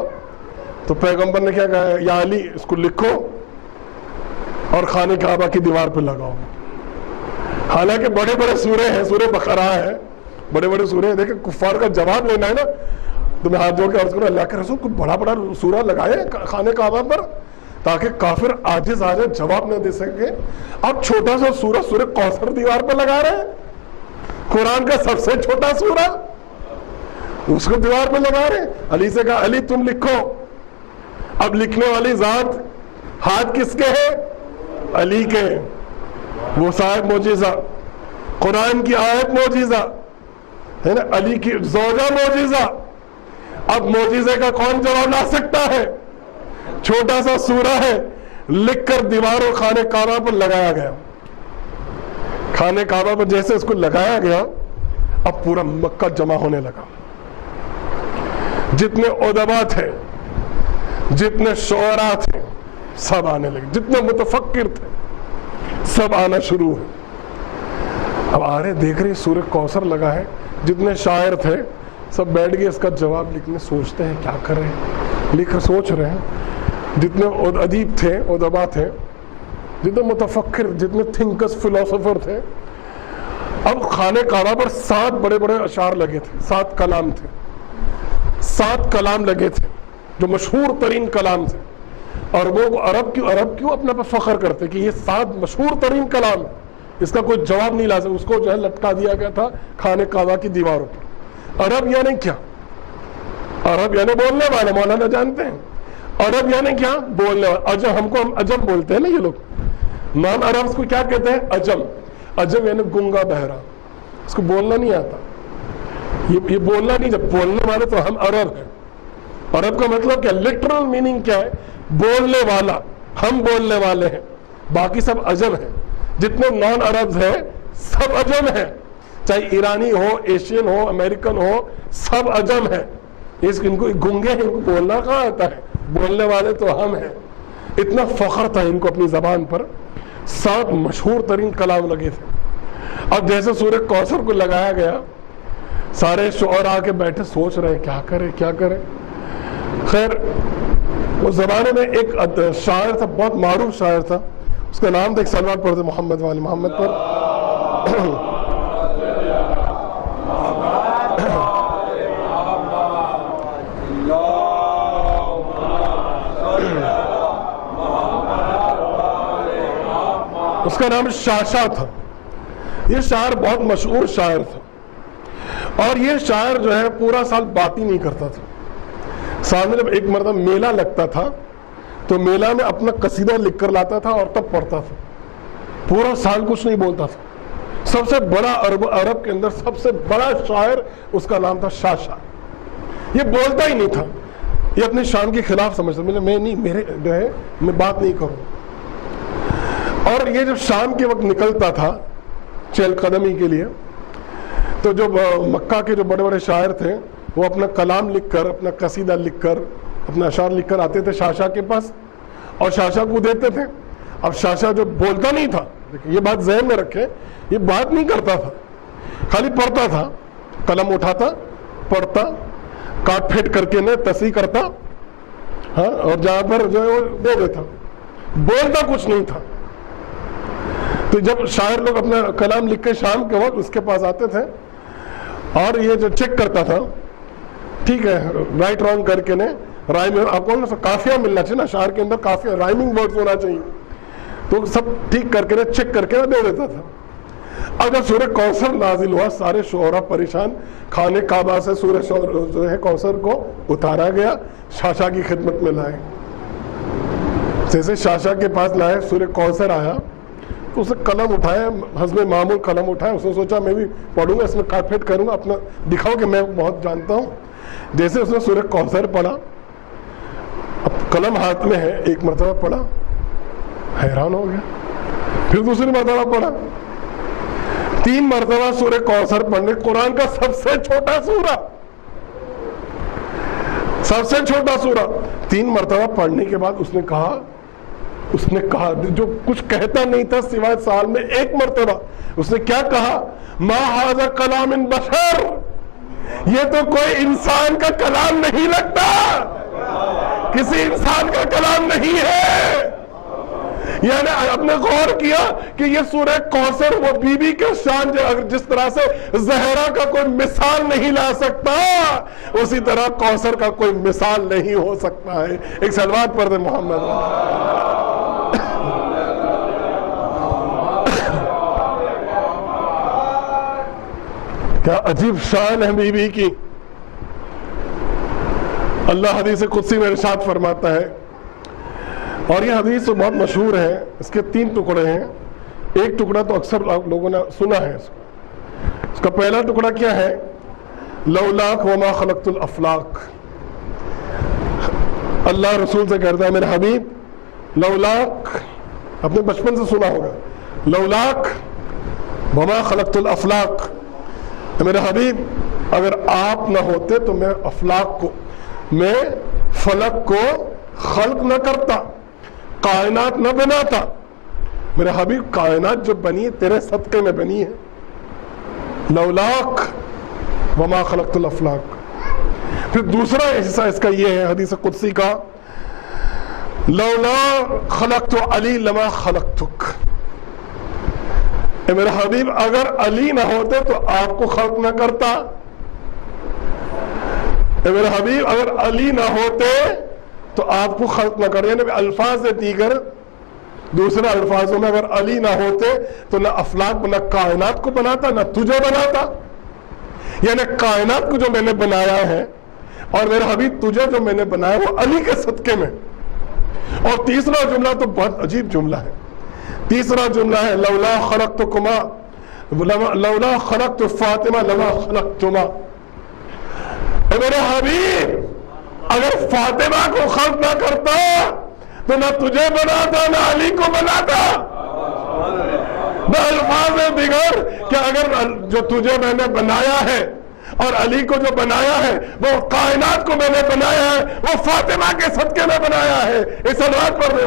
تو پیغمبر نے کیا کہا، یا علی اس کو لکھو اور خانہ کعبہ کی دیوار پہ لگاؤ۔ حالانکہ بڑے بڑے سورے ہیں، سورہ بقرہ ہے، بڑے بڑے سورے ہیں، دیکھیں کفار کا جواب لینا ہے نا، تو میں ہاتھ جوڑ کے عرض کروں اللہ کے رسول کو بڑا بڑا سورہ لگائے خانہ کعبہ پر تاکہ کافر عاجز آ جائے، جواب نہ دے سکے۔ اب چھوٹا سا سورہ، سورہ کوثر دیوار پر لگا رہے ہیں، قرآن کا سب سے چھوٹا سورہ اس کو دیوار پہ لگا رہے ہیں۔ علی سے کہا علی تم لکھو، اب لکھنے والی ذات ہاتھ کس کے ہیں؟ علی کے ہیں. وہ صاحب معجزہ، قرآن کی آیت معجزہ ہے نا، علی کی زوجہ معجزہ. اب معجزے کا کون جواب لا سکتا ہے؟ چھوٹا سا سورہ ہے، لکھ کر دیوار اور خانہ کعبہ پر لگایا گیا. خانہ کعبہ پر جیسے اس کو لگایا گیا، اب پورا مکہ جمع ہونے لگا. جتنے ادبا تھے، جتنے شعراء تھے، سب آنے لگے. جتنے متفکر تھے سب آنا شروع ہوئے. اب آ رہے دیکھ رہے سورہ کوثر لگا ہے. جتنے شاعر تھے سب بیٹھ گئے اس کا جواب لکھنے، سوچتے ہیں کیا کریں، لکھ سوچ رہے ہیں. جتنے ادیب تھے، ادبا تھے، جتنے متفکر، جتنے تھنکرز، فلاسفر تھے، اب خانہ کعبہ پر 7 بڑے بڑے اشعار لگے تھے. 7 کلام تھے، 7 کلام لگے تھے جو مشہور ترین کلام تھے. اور وہ عرب کیوں اپنے پر فخر کرتے کہ یہ 7 مشہور ترین کلام، اس کا کوئی جواب نہیں لا سکتا. اس کو جو ہے لٹکا دیا گیا تھا خانہ کعبہ کی دیواروں پر. عرب یعنی کیا؟ عرب یعنی بولنے والا، مولانا جانتے ہیں. عرب یعنی کیا؟ بولنے والا. ہم عجم بولتے ہیں نا یہ لوگ. نان عرب کو کیا کہتے ہیں؟ عجم. عجم یعنی گنگا بہرا، اس کو بولنا نہیں آتا. یہ بولنا نہیں، جب بولنے والے تو ہم عرب ہیں. عرب کا مطلب کیا؟ لٹرل میننگ کیا ہے؟ بولنے والا. ہم بولنے والے ہیں، باقی سب عجم ہیں. جتنے نان عرب ہیں سب عجم ہیں، چاہے ایرانی ہو، ایشین ہو، امریکن ہو، سب عجم ہیں. ان کو گنگے ہیں، ان کو بولنا کہاں آتا ہے؟ بولنے والے تو ہم ہیں. اتنا فخر تھا ان کو اپنی زبان پر. 7 مشہور ترین کلام لگے تھے. اب جیسے سورہ کوثر کو لگایا گیا، سارے شعراء کے بیٹھے سوچ رہے کیا کرے کیا کرے. خیر اس زمانے میں ایک شاعر تھا، بہت معروف شاعر تھا، اس کا نام تھا، ایک صلوات پڑھتے محمد والی محمد پر. اس کا نام شاشا تھا. یہ شاعر بہت مشہور شاعر تھا، اور یہ شاعر جو ہے پورا سال بات ہی نہیں کرتا تھا. سامنے جب ایک مرتبہ میلہ لگتا تھا تو میلہ میں اپنا قصیدہ لکھ کر لاتا تھا اور تب پڑھتا تھا. پورا سال کچھ نہیں بولتا تھا. سب سے بڑا عرب کے اندر سب سے بڑا شاعر اس کا نام تھا شاشا. یہ بولتا ہی نہیں تھا، یہ اپنی شان کے خلاف سمجھتا. میں نہیں، میرے جو ہے میں بات نہیں کروں. اور یہ جب شام کے وقت نکلتا تھا چہل قدمی کے لیے، تو جو مکہ کے جو بڑے بڑے شاعر تھے وہ اپنا کلام لکھ کر، اپنا قصیدہ لکھ کر، اپنا اشعار لکھ کر آتے تھے شاشا کے پاس اور شاشا کو دیتے تھے. اب شاشا جو بولتا نہیں تھا، یہ بات ذہن میں رکھیں، یہ بات نہیں کرتا تھا، خالی پڑھتا تھا. قلم اٹھاتا، پڑھتا، کاٹ پھیٹ کر کے تصحیح کرتا، ہاں، اور جہاں پر جو ہے وہ دے دیتا. بولتا کچھ نہیں تھا. تو جب شاعر لوگ اپنا کلام لکھ کے شام کے وقت اس کے پاس آتے تھے اور یہ جو چیک کرتا تھا، ٹھیک ہے، رائٹ رانگ کر کے رائم، آپ کو کافیہ ملنا چاہیے نا، شعر کے اندر کافیہ رائمنگ ورڈز ہونا چاہیے، تو سب ٹھیک کر کے چیک کر کے دے دیتا تھا. اب جب سورہ کوثر نازل ہوا، سارے شعراء پریشان. خانہ کعبہ سے سورہ جو ہے کوثر کو اتارا گیا، شاشا کی خدمت میں لائے. جیسے شاشا کے پاس لائے، سورہ کوثر آیا تو اسے قلم اٹھایا، حسب معمول قلم اٹھایا. اس نے سوچا میں بھی پڑھوں گا، اس میں کاٹ پھیٹ کروں گا، اپنا دکھاؤ کہ میں بہت جانتا ہوں. جیسے اس نے سورہ کوثر پڑھا، اب قلم ہاتھ میں ہے، ایک مرتبہ پڑھا، حیران ہو گیا. پھر دوسری مرتبہ پڑھا، 3 مرتبہ سورہ کوثر پڑھنے. قرآن کا سب سے چھوٹا سورہ، سب سے چھوٹا سورہ 3 مرتبہ پڑھنے کے بعد اس نے کہا جو کچھ کہتا نہیں تھا سوائے سال میں 1 مرتبہ، اس نے کیا کہا؟ ما ھذا کلام بشر، یہ تو کوئی انسان کا کلام نہیں لگتا، کسی انسان کا کلام نہیں ہے. یعنی آپ نے غور کیا کہ یہ سورہ کوثر وہ بی بی کے شان، جس طرح سے زہرا کا کوئی مثال نہیں لا سکتا، اسی طرح کوثر کا کوئی مثال نہیں ہو سکتا ہے. ایک صلوات پڑھ دیں محمد. کیا عجیب شان ہے بی بی کی. اللہ حدیث قدسی میں ارشاد فرماتا ہے اور یہ حدیث تو بہت مشہور ہے، اس کے 3 ٹکڑے ہیں. ایک ٹکڑا تو اکثر لوگوں نے سنا ہے. اس کا پہلا ٹکڑا کیا ہے؟ لولاک وما خلقت الافلاق. اللہ رسول سے کہتا ہے میرے حبیب لولاک، اپنے بچپن سے سنا ہوگا، لولاک وما خلقت الافلاق. میرے حبیب اگر آپ نہ ہوتے تو میں افلاق کو، میں فلک کو خلق نہ کرتا، کائنات نہ بناتا. میرے حبیب کائنات جو بنی ہے تیرے صدقے میں بنی ہے. لولاک وما خلقت الافلاق. پھر دوسرا حصہ اس کا یہ ہے حدیث قدسی کا، لولا خلقت علی لما خلقتک. اے میرے حبیب اگر علی نہ ہوتے تو آپ کو خلق نہ کرتا. اے میرے حبیب اگر علی نہ ہوتے تو آپ کو خلق نہ کرتے. یعنی الفاظ دیگر، دوسرے الفاظوں میں اگر علی نہ ہوتے تو نہ افلاق نہ کائنات کو بناتا نہ تجھے بناتا. یعنی کائنات کو جو میں نے بنایا ہے اور میرے حبیب تجھے جو میں نے بنایا وہ علی کے صدقے میں. اور تیسرا جملہ تو بہت عجیب جملہ ہے. تیسرا جملہ ہے لولا خلقتکما لولا خلقت فاطمہ لما خلقتما. اے میرے حبیب اگر فاطمہ کو خلق نہ کرتا تو نہ تجھے بناتا نہ علی کو بناتا. الفاظ دیگر کہ اگر جو تجھے میں نے بنایا ہے اور علی کو جو بنایا ہے وہ کائنات کو میں نے بنایا ہے، وہ فاطمہ کے صدقے میں بنایا ہے. اس صلوات پر دے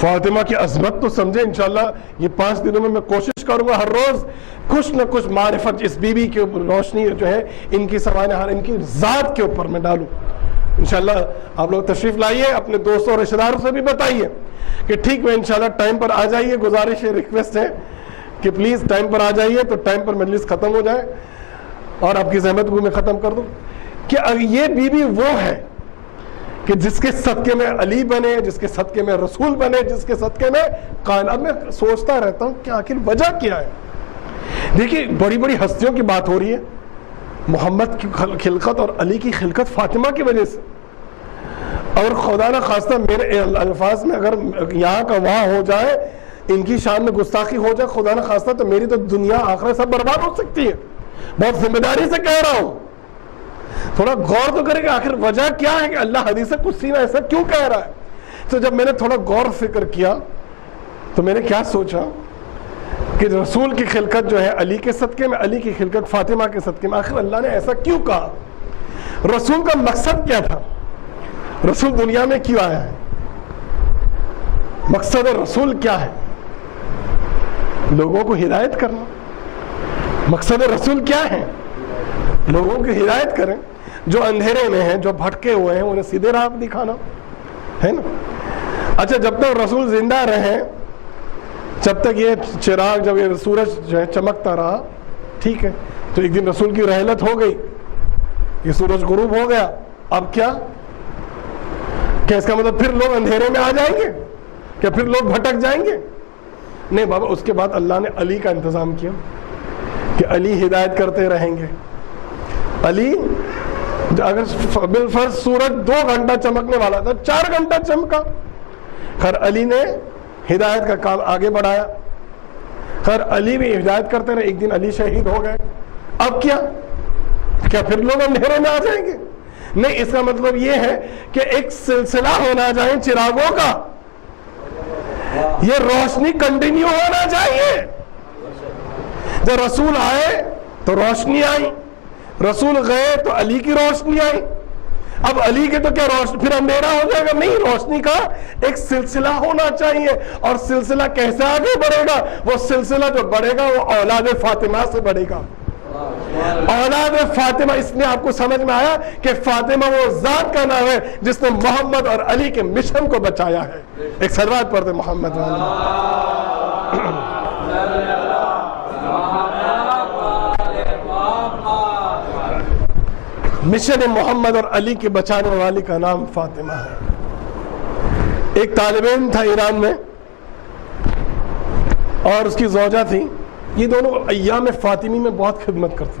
فاطمہ کی عظمت تو سمجھے. انشاءاللہ یہ 5 دنوں میں کوشش کروں گا ہر روز کچھ نہ کچھ معرفت اس بی بی کے اوپر روشنی جو ہے ان کی سوانح ان کی ذات کے اوپر میں ڈالوں. انشاءاللہ آپ لوگ تشریف لائیے، اپنے دوستوں اور رشتہ داروں سے بھی بتائیے کہ ٹھیک میں انشاءاللہ ٹائم پر آ جائیے. گزارش ہے، ریکویسٹ ہے کہ پلیز ٹائم پر آ جائیے تو ٹائم پر مجلس ختم ہو جائے اور آپ کی زحمت کو میں ختم کر دوں. کہ یہ بی بی وہ ہے کہ جس کے صدقے میں علی بنے، جس کے صدقے میں رسول بنے، جس کے صدقے میں کائنات. میں سوچتا رہتا ہوں کہ آخر وجہ کیا ہے. دیکھیے بڑی بڑی ہستیوں کی بات ہو رہی ہے، محمد کی خلقت اور علی کی خلقت فاطمہ کی وجہ سے. اور خدا نہ خواستہ میرے الفاظ میں اگر یہاں کا وہاں ہو جائے، ان کی شان میں گستاخی ہو جائے خدا نہ خواستہ، تو میری تو دنیا آخرت سب برباد ہو سکتی ہے. بہت ذمہ داری سے کہہ رہا ہوں. تھوڑا غور تو کرے کہ آخر وجہ کیا ہے کہ اللہ حدیث قدسی میں ایسا کیوں کہہ رہا ہے. تو جب میں نے تھوڑا غور فکر کیا تو میں نے کیا سوچا کہ رسول کی خلقت جو ہے علی کے صدقے میں، علی کی خلقت فاطمہ کے صدقے میں. آخر اللہ نے ایسا کیوں کہا؟ رسول کا مقصد کیا تھا؟ رسول دنیا میں کیوں آیا ہے؟ مقصد رسول کیا ہے؟ لوگوں کو ہدایت کرنا. مقصد رسول کیا ہے؟ لوگوں کی ہدایت کریں. جو اندھیرے میں ہیں، جو بھٹکے ہوئے ہیں، انہیں سیدھے راہ دکھانا ہے نا. اچھا جب تک رسول زندہ رہے، جب تک یہ چراغ، جب یہ سورج جو ہے چمکتا رہا، ٹھیک ہے، تو ایک دن رسول کی رحلت ہو گئی، یہ سورج غروب ہو گیا. اب کیا اس کا مطلب پھر لوگ اندھیرے میں آ جائیں گے؟ کیا پھر لوگ بھٹک جائیں گے؟ نہیں بابا. اس کے بعد اللہ نے علی کا انتظام کیا کہ علی ہدایت کرتے رہیں گے. علی اگر بالفرض سورج 2 گھنٹہ چمکنے والا تھا، 4 گھنٹہ چمکا. خیر علی نے ہدایت کا کام آگے بڑھایا. خیر علی بھی ہدایت کرتے رہے. ایک دن علی شہید ہو گئے. اب کیا پھر لوگ اندھیرے میں آ جائیں گے؟ نہیں. اس کا مطلب یہ ہے کہ ایک سلسلہ ہونا چاہیے چراغوں کا. یہ روشنی کنٹینیو ہونا چاہیے. جب رسول آئے تو روشنی آئی، رسول گئے تو علی کی روشنی آئی. اب علی کے تو کیا روشنی پھر اندھیرا ہو جائے گا؟ نہیں. روشنی کا ایک سلسلہ ہونا چاہیے. اور سلسلہ کیسے آگے بڑھے گا؟ وہ سلسلہ جو بڑھے گا وہ اولاد فاطمہ سے بڑھے گا. اولاد فاطمہ، اس لیے آپ کو سمجھ میں آیا کہ فاطمہ وہ ذات کا نام ہے جس نے محمد اور علی کے مشن کو بچایا ہے. ایک صلوات پڑھتے محمد مشن محمد اور علی کے بچانے والی کا نام فاطمہ ہے. ایک طالب علم تھا ایران میں اور اس کی زوجہ تھی. یہ دونوں ایام فاطمی میں بہت خدمت کرتے،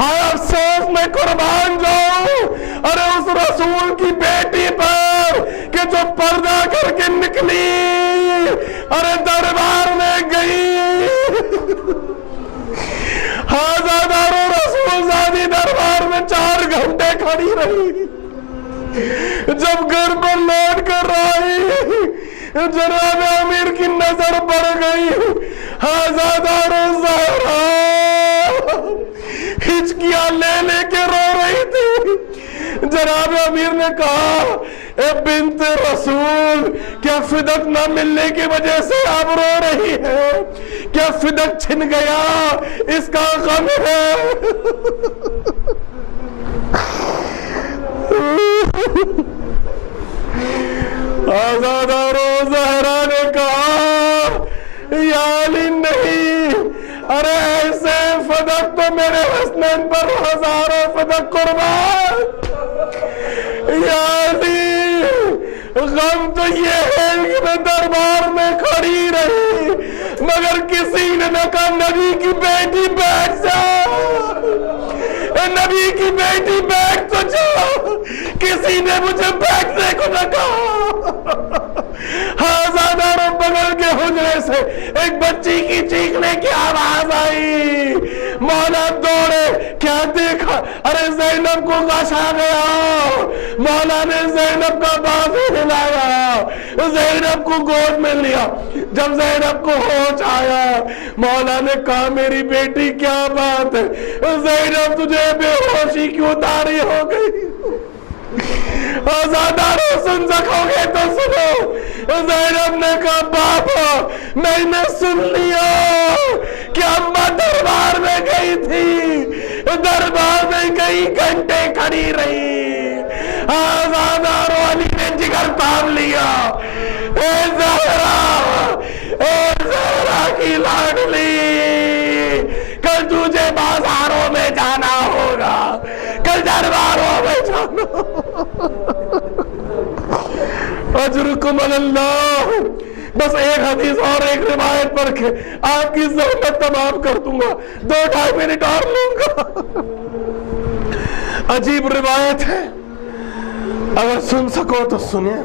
ہائے افسوس میں قربان جاؤں ارے اس رسول کی بیٹی پر کہ جو پردہ کر کے نکلی ارے دربار میں گئی ہازادار رسول زادی دربار میں 4 گھنٹے کھڑی رہی. جب گھر پر لوٹ کر آئی جناب امیر کی نظر پڑ گئی ہازادار زہرا ہچکیاں لے لے کے رو رہی تھی. جناب امیر نے کہا اے بنت رسول کیا فدق نہ ملنے کی وجہ سے آپ رو رہی ہے؟ کیا فدق چھن گیا اس کا غم ہے؟ آزادارو زہرا نے کہا یا علی نہیں ارے ایسے فدق تو میرے حسنین پر ہزاروں فدق قربان. یا علی غم تو یہ ہے کہ میں دربار میں کھڑی رہی مگر کسی نے نہ کہا نبی کی بیٹی بیٹھ جا, نبی کی بیٹی بیٹھ تو جا, کسی نے مجھے بیٹھنے کو نہ کہا. ہازاداروں بغل کے حجرے سے ایک بچی کی چیخنے کی آواز آئی. مولا دوڑے, کیا دیکھا ارے زینب کو غش آ گیا. مولا نے زینب کا بازو ہلایا, زینب کو گود میں لیا. جب زینب کو ہوش آیا مولا نے کہا میری بیٹی کیا بات ہے, زینب تجھے بے ہوشی کیوں طاری ہو گئی؟ آزاداروں سن سکو گے تو سنو. زینب نے کہا بابا میں نے سن لیا کہ اماں دربار میں گئی تھی, دربار میں کئی گھنٹے کھڑی رہی. آزاداروں علی نے جگر تھام لیا. اے زہرا کی لاڈلی کل تجھے بازاروں میں جانا ہوگا, کل درباروں میں جانا ہوگا. اجرکم اللہ. بس ایک حدیث اور ایک روایت پڑھ کے آپ کی زحمت تمام کر دوں گا, 2-2.5 منٹ اور لوں گا. عجیب روایت ہے, اگر سن سکو تو سنیں,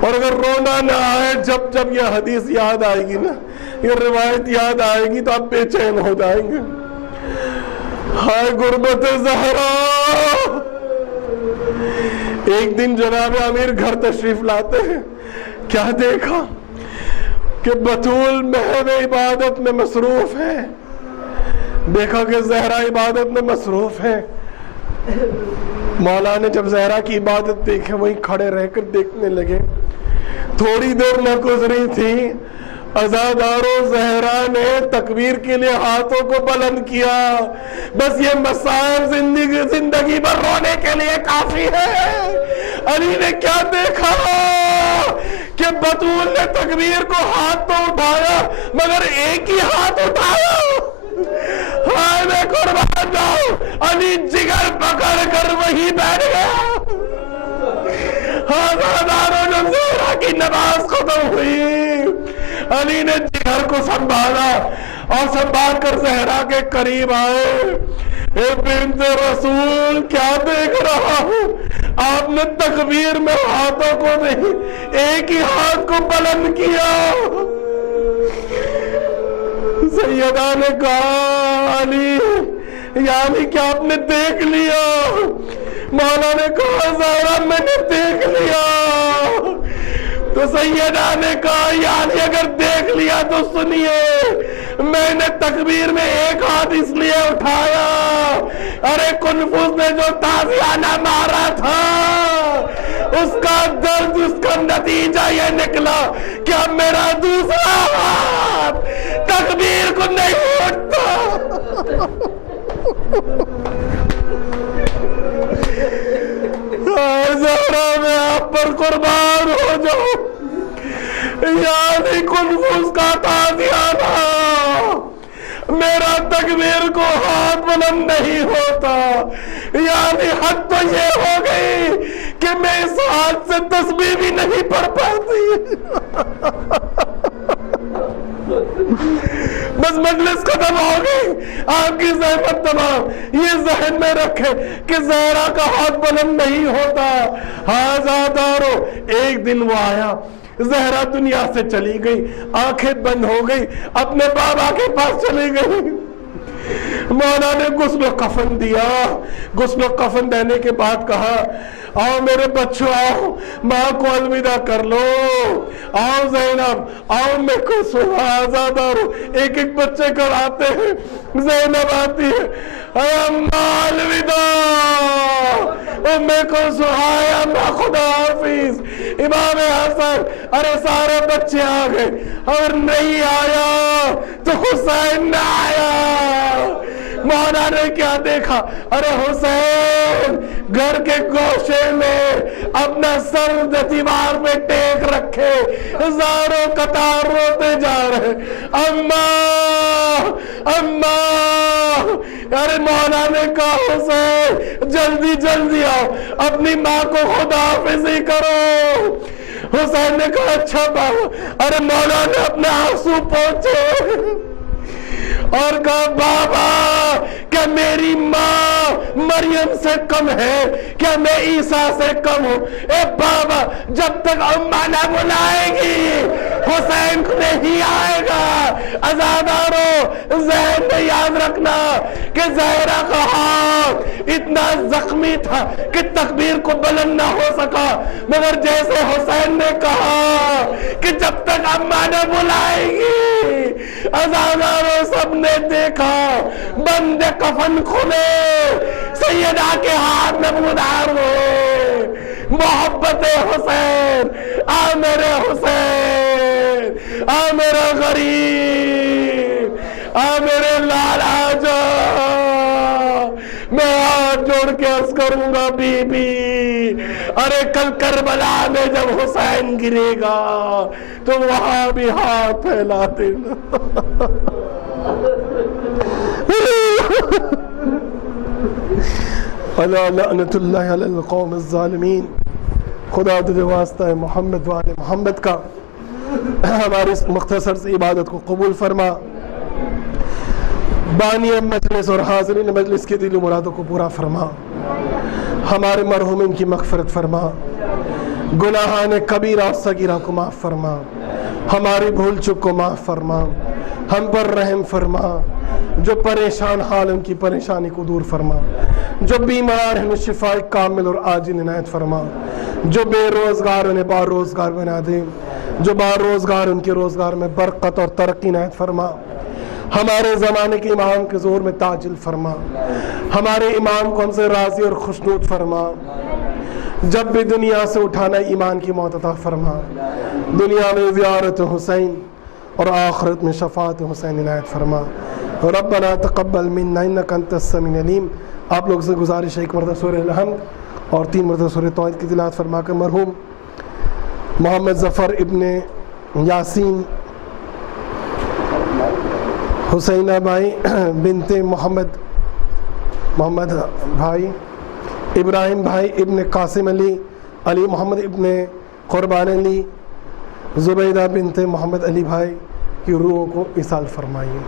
اور اگر رونا نہ آئے جب جب یہ حدیث یاد آئے گی نا, یہ روایت یاد آئے گی تو آپ بے چین ہو جائیں گے. ہائے غربت زہرا. ایک دن جناب امیر گھر تشریف لاتے ہیں, کیا دیکھا کہ بطول محو عبادت میں مصروف ہے. دیکھا کہ زہرا عبادت میں مصروف ہے. مولا نے جب زہرا کی عبادت دیکھے وہیں کھڑے رہ کر دیکھنے لگے. تھوڑی دیر نہ گزری تھی عزادارو زہرا نے تکبیر کے لیے ہاتھوں کو بلند کیا. بس یہ مسائل زندگی بھر رونے کے لیے کافی ہے. علی نے کیا دیکھا کہ بطول نے تکبیر کو ہاتھ تو اٹھایا مگر ایک ہی ہاتھ اٹھایا. ہائے میں قربان جاؤں, علی جگر پکڑ کر وہی بیٹھ گیا. ہازاداروں جب زہرا کی نماز ختم ہوئی علی نے جگر کو سنبھالا اور سنبھال کر زہرا کے قریب آئے. اے بنت رسول کیا دیکھ رہا ہوں, آپ نے تکبیر میں ہاتھوں کو نہیں ایک ہی ہاتھ کو بلند کیا. سیدہ نے کہا علی یعنی کیا آپ نے دیکھ لیا؟ مولا نے کہا زہرا میں نے دیکھ لیا. تو سیدہ نے کہا یعنی اگر دیکھ لیا تو سنیے, میں نے تکبیر میں ایک ہاتھ اس لیے اٹھایا, ارے کنفوس نے جو تازیانہ مارا تھا اس کا درد, اس کا نتیجہ یہ نکلا کہ اب میرا دوسرا ہاتھ تکبیر کو نہیں اٹھتا. زہرا میں آپ پر قربان ہو جاؤں, یعنی کنفوس کا تازیانہ میرا تکبیر کو ہاتھ بلند نہیں ہوتا, یعنی حد تو یہ ہو گئی کہ میں اس ہاتھ سے تسبیح بھی نہیں پڑھ پاتی. بس مجلس ختم ہو گئی، آپ کی زحمت تمام. یہ ذہن میں رکھے کہ زہرا کا ہاتھ بلند نہیں ہوتا. آزادارو، ایک دن وہ آیا، زہرا دنیا سے چلی گئی، آنکھیں بند ہو گئی، اپنے بابا کے پاس چلی گئی. مولا نے غسل و کفن دیا. غسل و کفن دینے کے بعد کہا آؤ میرے بچوں، آؤ ماں کو الوداع کر لو، آؤ زینب، آؤ میں کو سنا آزادارو. ایک ایک بچے کر آتے ہیں. زینب آتی ہے، اے اماں الوداع، میں کو سہایا اماں خدا حافظ. امام حسن، ارے سارے بچے آ گئے، اور نہیں آیا تو حسین نہ آیا. مولا نے کیا دیکھا؟ ارے حسین گھر کے گوشے میں اپنا سر دیوار میں ٹیک رکھے ہزاروں قطار روتے جا رہے. اماں اماں. ارے مولا نے کہا حسین جلدی جلدی آؤ، اپنی ماں کو خدا حافظی کرو. حسین نے کہا اچھا بابا. ارے مولا نے اپنے آنسو پہنچے اور کہا بابا کیا میری ماں مریم سے کم ہے؟ کیا میں عیسیٰ سے کم ہوں؟ اے بابا جب تک اماں نہ بلائے گی حسین نہیں آئے گا. عزادارو ذہن میں یاد رکھنا کہ زہرا کا ہاتھ اتنا زخمی تھا کہ تکبیر کو بلند نہ ہو سکا، مگر جیسے حسین نے کہا کہ جب تک اماں نہ بلائے گی، عزادارو سب نے دیکھا بند کفن کھلے، سیدہ کے ہاتھ میں نمودار ہوئے. محبت حسین، آ میرے حسین، آ میرا غریب، آ میرے لالا جا. میں ہاتھ جوڑ کے عرض کروں گا بی بی، ارے کل کربلا میں جب حسین گرے گا تو وہاں بھی ہاتھ پھیلا دینا. لعنت اللہ علی القوم الظالمین. خدا تجھے واسطہ ہے محمد وآل محمد کا ہماری اس مختصر سی عبادت کو قبول فرما. بانی مجلس اور حاضرین مجلس کی دل و مرادوں کو پورا فرما. ہمارے مرحومین کی مغفرت فرما، گناہان کبیرہ اور صغیرہ کو معاف فرما، ہماری بھول چک کو معاف فرما، ہم پر رحم فرما. جو پریشان حال ان کی پریشانی کو دور فرما، جو بیمار ہیں شفاء کامل اور عاجل عنایت فرما، جو بے روزگار انہیں با روزگار بنا دے، جو با روزگار ان کے روزگار میں برکت اور ترقی عنایت فرما. ہمارے زمانے کے امام کے زور میں تاجل فرما. ہمارے امام کو ہم سے راضی اور خوشنود فرما. جب بھی دنیا سے اٹھانا ایمان کی موت عطا فرما. دنیا میں زیارت حسین اور آخرت میں شفاعت حسین عنایت فرما. ربنا تقبل منا انک انت السمیع العلیم. آپ لوگ سے گزارش ہے ایک مرتبہ سورہ الحمد اور 3 مرتبہ سورہ توحید کی تلاوت فرما کر مرحوم محمد ظفر ابن یاسین، حسینہ بھائی بنت محمد بھائی، ابراہیم بھائی ابن قاسم علی، علی محمد ابن قربان علی، زبیدہ بنت محمد علی بھائی کی روحوں کو ایصال فرمائیے.